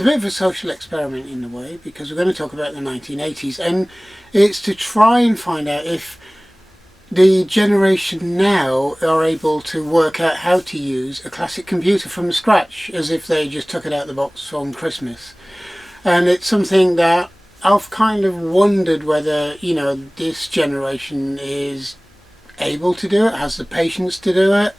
It's a bit of a social experiment in a way, because we're going to talk about the 1980s, and it's to try and find out if the generation now are able to work out how to use a classic computer from scratch, as if they just took it out of the box on Christmas. And it's something that I've kind of wondered whether, you know, this generation is able to do it, has the patience to do it,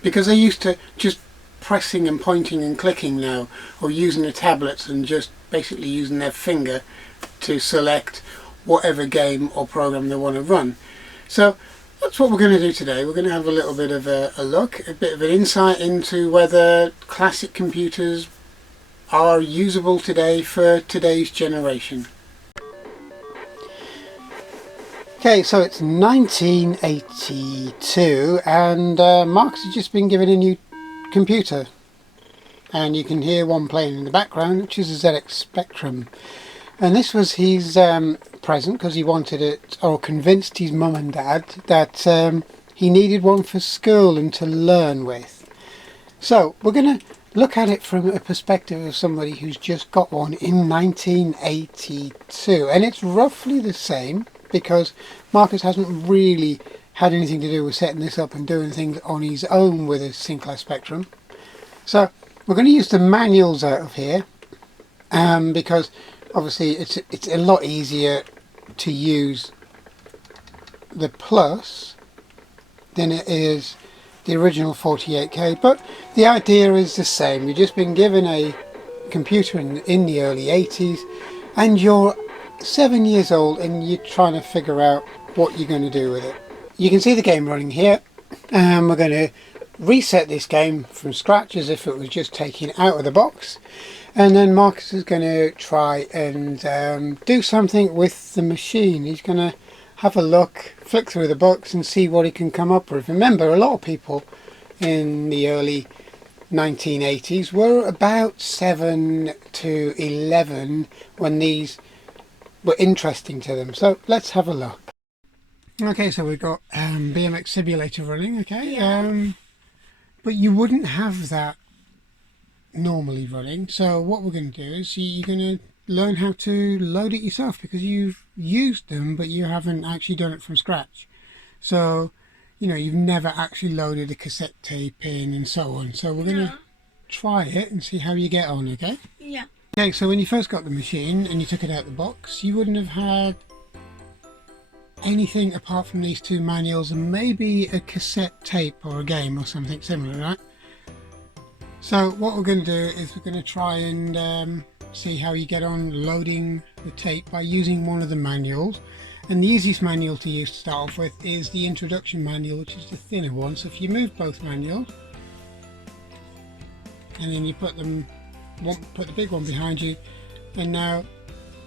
because they're used to just pressing and pointing and clicking now, or using the tablets and just basically using their finger to select whatever game or program they want to run. So that's what we're going to do today. We're going to have a little bit of a look, a bit of an insight into whether classic computers are usable today for today's generation. Okay, so it's 1982 and Marcus has just been given a new computer, and you can hear one playing in the background, which is a ZX Spectrum. And this was his present because he wanted it, or convinced his mum and dad that he needed one for school and to learn with. So we're going to look at it from a perspective of somebody who's just got one in 1982, and it's roughly the same because Marcus hasn't really had anything to do with setting this up and doing things on his own with a Sinclair Spectrum. So we're going to use the manuals out of here because obviously it's a lot easier to use the Plus than it is the original 48K, but the idea is the same. You've just been given a computer in the early 80s and you're 7 years old and you're trying to figure out what you're going to do with it. You can see the game running here, and we're going to reset this game from scratch as if it was just taken out of the box, and then Marcus is going to try and do something with the machine. He's going to have a look, flick through the books and see what he can come up with. Remember, a lot of people in the early 1980s were about 7 to 11 when these were interesting to them. So let's have a look. Okay, so we've got BMX Simulator running, okay, yeah. But you wouldn't have that normally running, so what we're going to do is you're going to learn how to load it yourself, because you've used them but you haven't actually done it from scratch. So, you know, you've never actually loaded a cassette tape in and so on, so we're going to try it and see how you get on, okay? Yeah. Okay, so when you first got the machine and you took it out of the box, you wouldn't have had anything apart from these two manuals and maybe a cassette tape or a game or something similar, right? So what we're going to do is we're going to try and see how you get on loading the tape by using one of the manuals. And the easiest manual to use to start off with is the introduction manual, which is the thinner one. So if you move both manuals and then you put the big one behind you, and now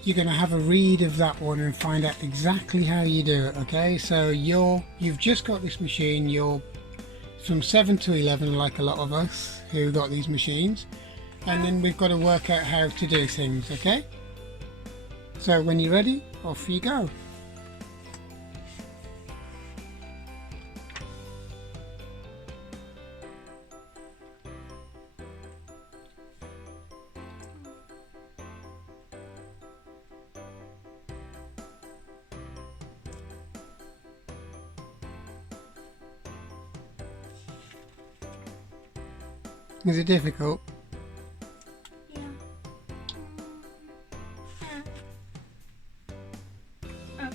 you're going to have a read of that one and find out exactly how you do it. Okay, so you've just got this machine, you're from 7 to 11 like a lot of us who got these machines, and then we've got to work out how to do things. Okay, so when you're ready, off you go. Is it difficult? Yeah. Oh.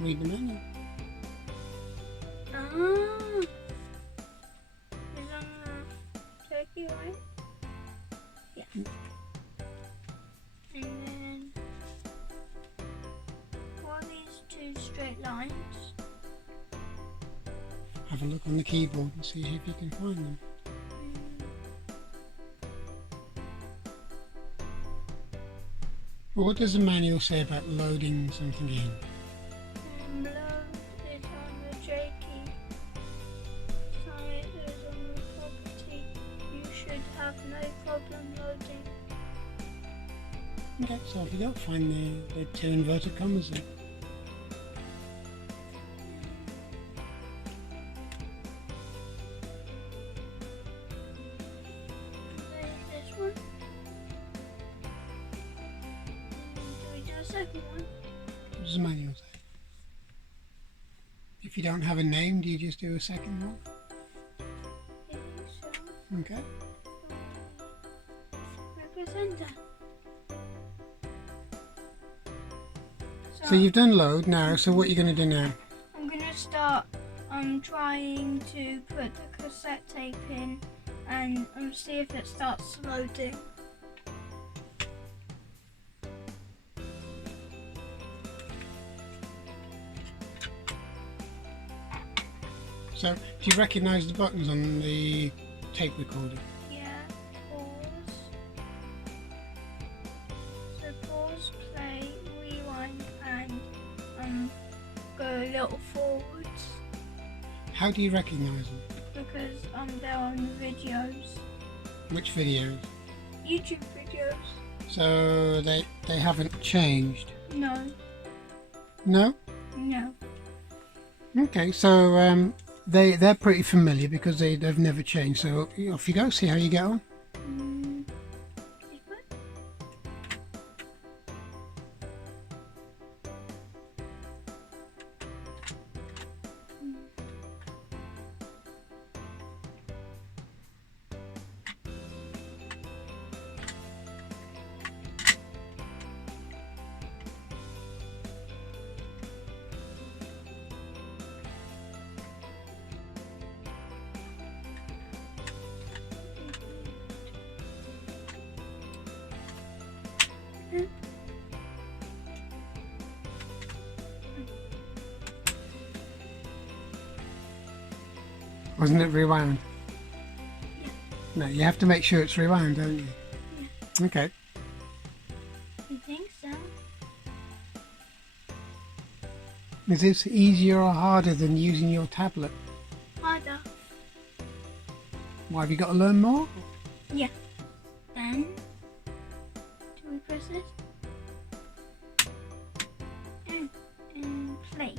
Read the manual. Ah, it's on the turkey, right? Yeah. And then what are these two straight lines? Have a look on the keyboard and see if you can find them. Well, what does the manual say about loading something in? Load is on the J key. Site is on the property. You should have no problem loading. Okay, so off you go. Find the two inverted commas then. This one. Do we do a second one? What does the manual say? If you don't have a name, do you just do a second one? Yeah, so. Okay. Representer. So you've done load now, so what are you going to do now? I'm going to start trying to put the cassette tape in and see if it starts loading. So, do you recognise the buttons on the tape recorder? Yeah, pause. So pause, play, rewind and go a little forwards How do you recognise them? because they're on videos. Which videos? YouTube videos. So they haven't changed? No. No? No. Okay, so they're pretty familiar because they've never changed. So off you go, see how you get on. This one? Wasn't it rewound? Yeah. No, you have to make sure it's rewound, don't you? Yeah. Okay. You think so? Is this easier or harder than using your tablet? Harder. Why, have you got to learn more? Yeah. Then, do we press this? And play.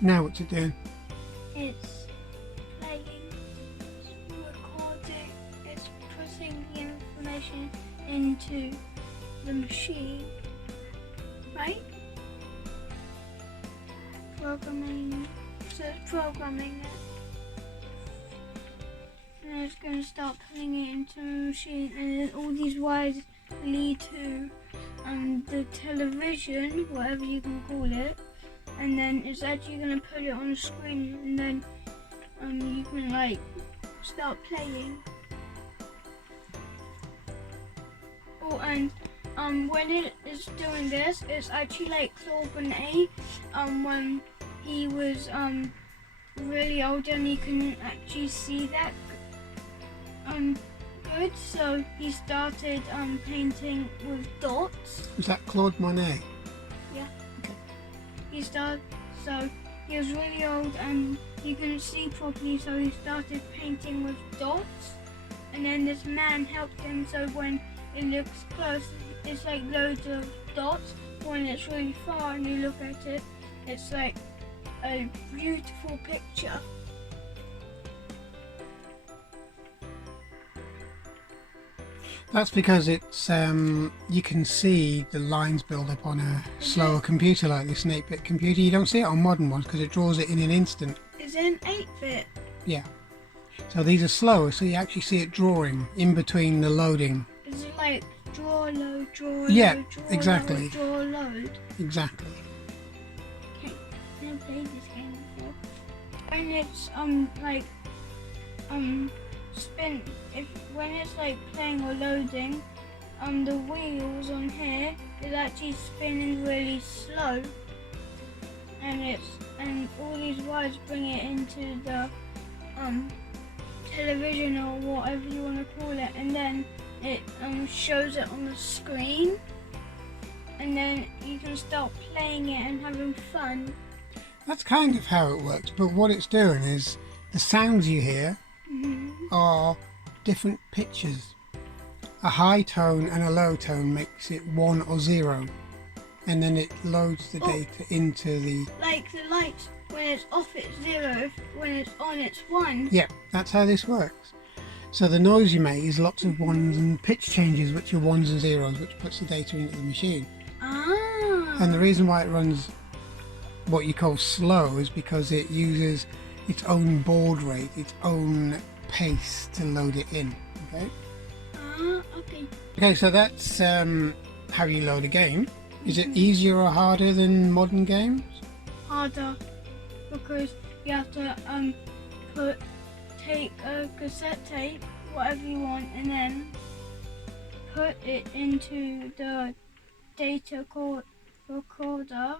Now what's it doing? It's playing, it's recording, it's putting the information into the machine, right? Programming, so it's programming it. And it's going to start putting it into the machine, and then all these wires lead to the television, whatever you can call it. And then it's actually going to put it on the screen, and then you can like start playing. Oh, and when it is doing this, it's actually like Kruman when he was really old and he couldn't actually see that good, so he started painting with dots. Was that Claude Monet? So he was really old and he couldn't see properly, so he started painting with dots. And then this man helped him, so when it looks close, it's like loads of dots. When it's really far and you look at it, it's like a beautiful picture. That's because it's you can see the lines build up on a slower computer like this, an 8-bit computer. You don't see it on modern ones because it draws it in an instant. Is it an 8-bit? Yeah. So these are slower, so you actually see it drawing in between the loading. Is it like draw load, draw Yeah, load, draw exactly. load, draw load? Exactly. Okay, I've never played this game before. When it's when it's like playing or loading, the wheels on here is actually spinning really slow, and all these wires bring it into the television or whatever you want to call it, and then it shows it on the screen, and then you can start playing it and having fun. That's kind of how it works, but what it's doing is the sounds you hear are different pitches. A high tone and a low tone makes it 1 or 0, and then it loads the data into the... Like the light, when it's off it's 0, when it's on it's 1. Yep, that's how this works. So the noise you make is lots of ones and pitch changes, which are 1s and 0s, which puts the data into the machine. Ah. And the reason why it runs what you call slow is because it uses its own baud rate, its own pace to load it in. Okay. Okay. Okay, so that's how you load a game. Is it easier or harder than modern games? Harder, because you have to take a cassette tape, whatever you want, and then put it into the data recorder,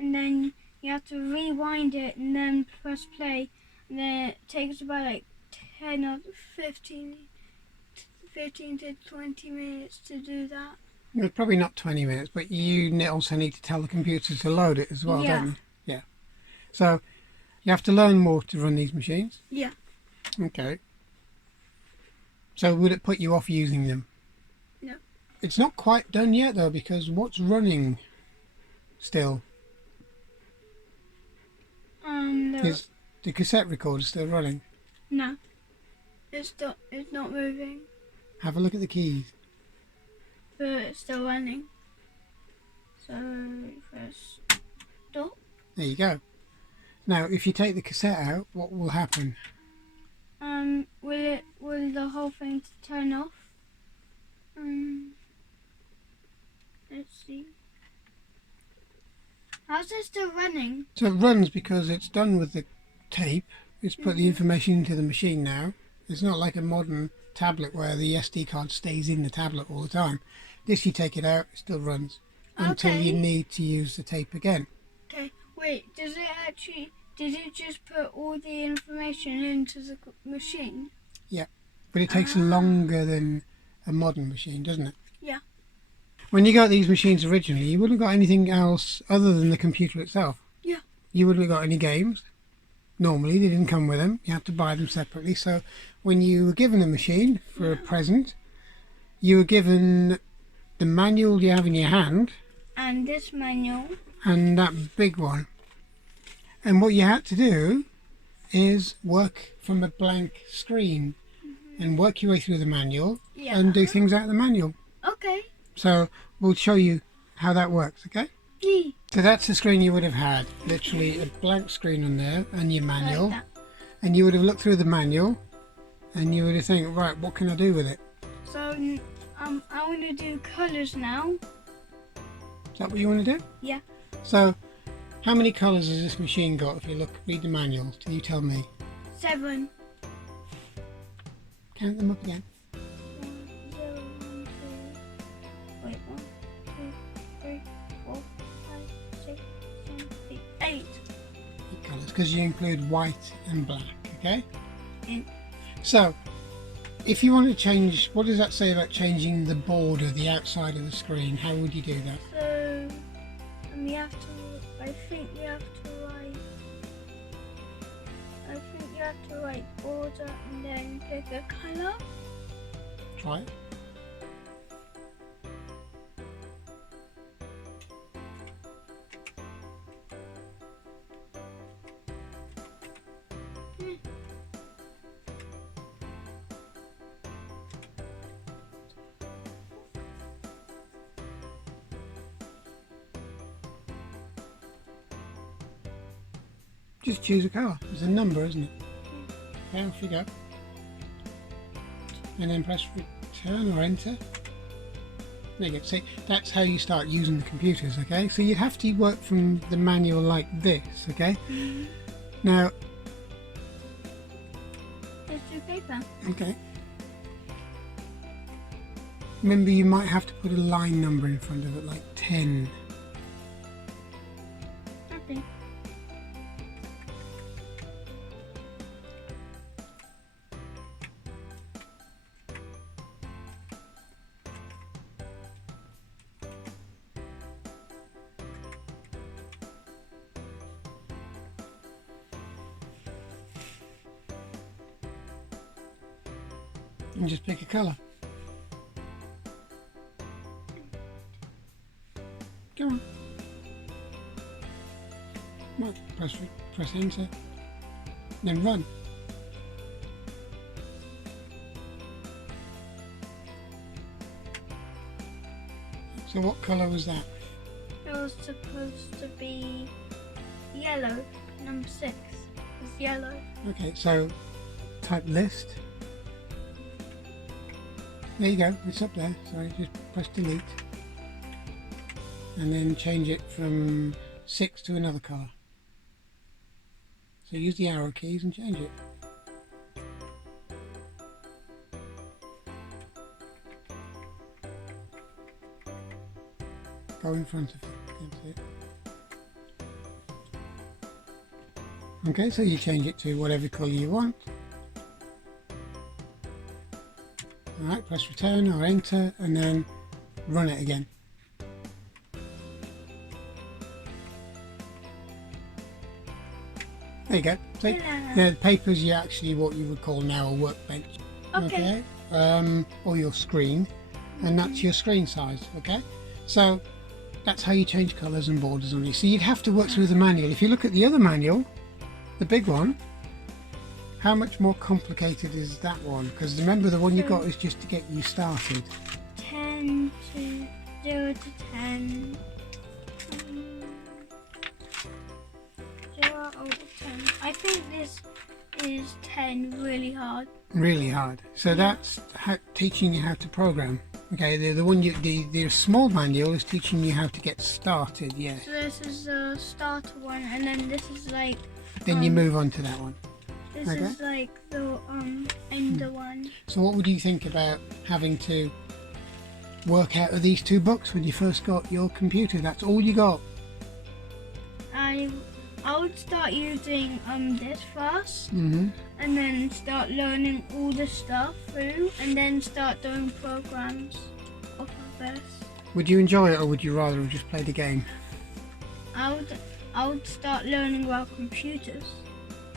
and then you have to rewind it and then press play, and then it takes about like 10 or 15 to 20 minutes to do that. It's probably not 20 minutes, but you also need to tell the computer to load it as well, Yeah. don't you? Yeah. So you have to learn more to run these machines? Yeah. Okay. So would it put you off using them? No. It's not quite done yet though, because what's running still? Is the cassette recorder still running? No. It's not moving, Have a look at the keys. but it's still running. So press stop. There you go. Now, if you take the cassette out, what will happen? Will the whole thing turn off? Let's see. How's it still running? So it runs because it's done with the tape. It's put the information into the machine now. It's not like a modern tablet where the SD card stays in the tablet all the time. This, you take it out, it still runs until you need to use the tape again. Okay, wait, did it just put all the information into the machine? Yeah, but it takes longer than a modern machine, doesn't it? Yeah. When you got these machines originally, you wouldn't have got anything else other than the computer itself. Yeah. You wouldn't have got any games. Normally, they didn't come with them. You had to buy them separately. So when you were given a machine for a present, you were given the manual you have in your hand. And this manual. And that big one. And what you had to do is work from a blank screen and work your way through the manual and do things out of the manual. Okay. So we'll show you how that works, okay? Yeah. So that's the screen you would have had, literally a blank screen on there and your manual. Like and you would have looked through the manual and you would have think, right, what can I do with it? So I want to do colours now. Is that what you want to do? Yeah. So how many colours has this machine got? If you read the manual, can you tell me? 7. Count them up again. 1, 0, 1, 2. Wait, 1, 2, 3, 4, 5, 6, 7, 8. 8 colours, because you include white and black, okay? Yeah. So if you want to change, what does that say about changing the border, the outside of the screen? How would you do that? So we have to. I think you have to write border and then pick a colour. Try it. Just choose a colour. It's a number, isn't it? Okay, off you go. And then press return or enter. There you go. See, that's how you start using the computers, okay? So you'd have to work from the manual like this, okay? Now... Let's do paper. Okay. Remember, you might have to put a line number in front of it, like 10. Okay. And just pick a colour. Come on. Right, press enter. Then run. So what colour was that? It was supposed to be yellow. Number 6 is yellow. Okay, so type list. There you go, it's up there. Sorry, just press delete. And then change it from 6 to another colour. So use the arrow keys and change it. Go in front of it. That's it. Okay, so you change it to whatever colour you want. Alright, press return or enter and then run it again. There you go. So, the paper's actually what you would call now a workbench. Okay. Or your screen, and that's your screen size. Okay, so that's how you change colours and borders on these. So you'd have to work through the manual. If you look at the other manual, the big one, how much more complicated is that one? Because remember, the one you got is just to get you started. 10 to 0 to 10. 0 over 10. I think this is 10 really hard. Really hard. So that's teaching you how to program. Okay, the one the small manual is teaching you how to get started. Yeah. So this is the starter one, and then this is like. Then you move on to that one. This Okay. is like the ender one. So what would you think about having to work out of these two books when you first got your computer? That's all you got. I would start using this first, Mm-hmm. and then start learning all the stuff through, and then start doing programs off of this. Would you enjoy it, or would you rather have just played a game? I would start learning about computers.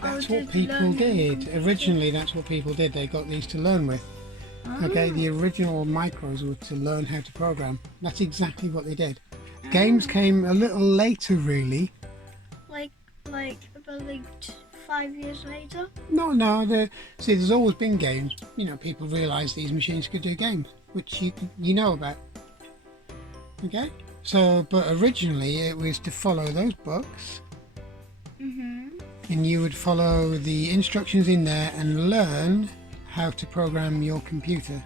That's what people did. Originally, that's what people did. They got these to learn with. Okay, the original micros were to learn how to program. That's exactly what they did. Games came a little later, really. Like about 5 years later. No, see, there's always been games. You know, people realised these machines could do games, which you know about. Okay, so but originally it was to follow those books. And you would follow the instructions in there and learn how to program your computer.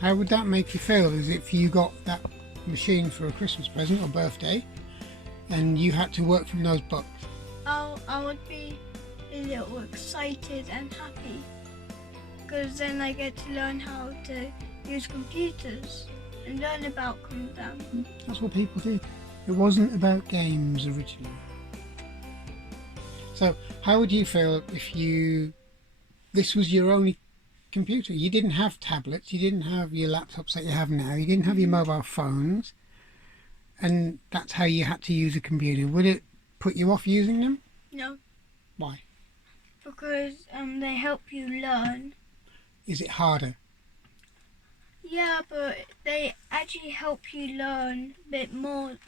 How would that make you feel as if you got that machine for a Christmas present or birthday and you had to work from those books? I would be a little excited and happy, because then I get to learn how to use computers and learn about them. That's what people did. It wasn't about games originally. So how would you feel if this was your only computer? You didn't have tablets, you didn't have your laptops that you have now, you didn't have your mobile phones, and that's how you had to use a computer. Would it put you off using them? No. Why? Because they help you learn. Is it harder? Yeah, but they actually help you learn a bit more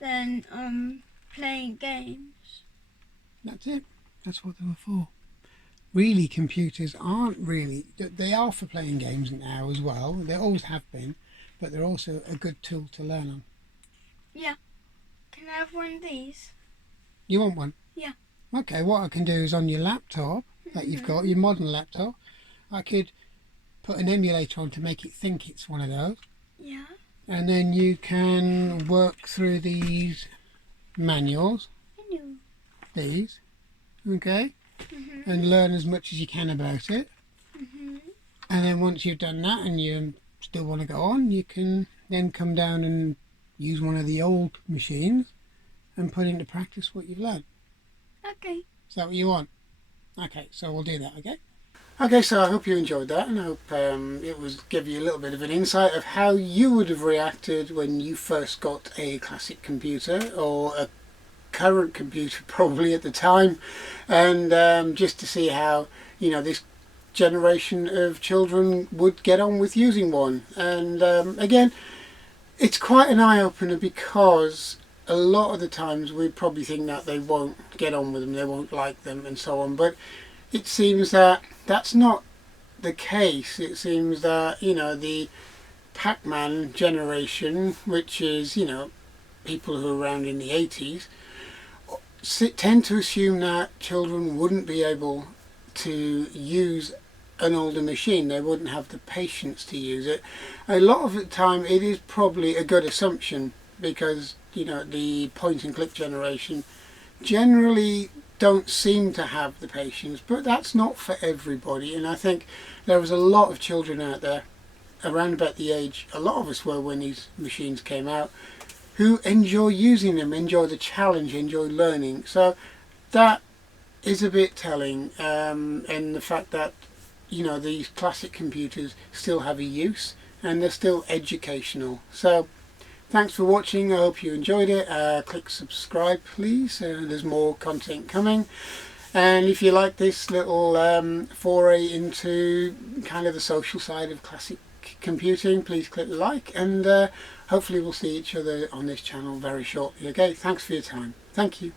than playing games. That's it. That's what they were for. Really, computers aren't really... They are for playing games now as well. They always have been. But they're also a good tool to learn on. Yeah. Can I have one of these? You want one? Yeah. Okay, what I can do is on your laptop that you've got, your modern laptop, I could put an emulator on to make it think it's one of those. Yeah. And then you can work through these manuals. These, okay, and learn as much as you can about it. And then once you've done that and you're still want to go on, you can then come down and use one of the old machines and put into practice what you've learned. Okay. Is that what you want? Okay, so we'll do that, okay? Okay, so I hope you enjoyed that, and I hope it was give you a little bit of an insight of how you would have reacted when you first got a classic computer, or a current computer probably at the time, and just to see how, you know, this generation of children would get on with using one. And again, it's quite an eye-opener, because a lot of the times we probably think that they won't get on with them, they won't like them and so on, but it seems that that's not the case. It seems that, you know, the Pac-Man generation, which is, you know, people who are around in the 80s, tend to assume that children wouldn't be able to use an older machine. They wouldn't have the patience to use it. A lot of the time it is probably a good assumption, because, you know, the point and click generation generally don't seem to have the patience, but that's not for everybody. And I think there was a lot of children out there around about the age a lot of us were when these machines came out, who enjoy using them, enjoy the challenge, enjoy learning. So that is a bit telling, and the fact that, you know, these classic computers still have a use and they're still educational. So thanks for watching. I hope you enjoyed it. Click subscribe, please. There's more content coming. And if you like this little foray into kind of the social side of classic computing, please click like, and hopefully we'll see each other on this channel very shortly. Okay, thanks for your time. Thank you.